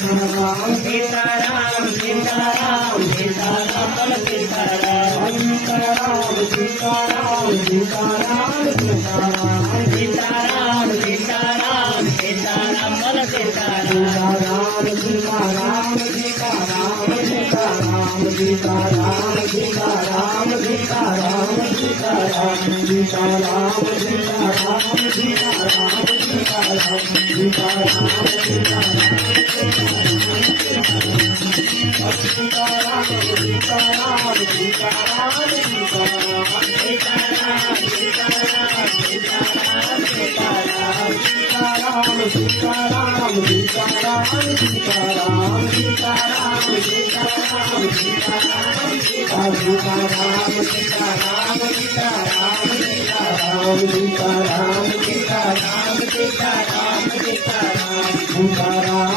सीताराम सीताराम सीताराम सीताराम बोलो सीताराम सीताराम सीताराम सीताराम सीताराम सीताराम सीताराम सीताराम बोलो सीताराम सीताराम सीताराम सीताराम सीताराम सीताराम सीताराम सीताराम सीताराम सीताराम सीताराम सीताराम सीताराम सीताराम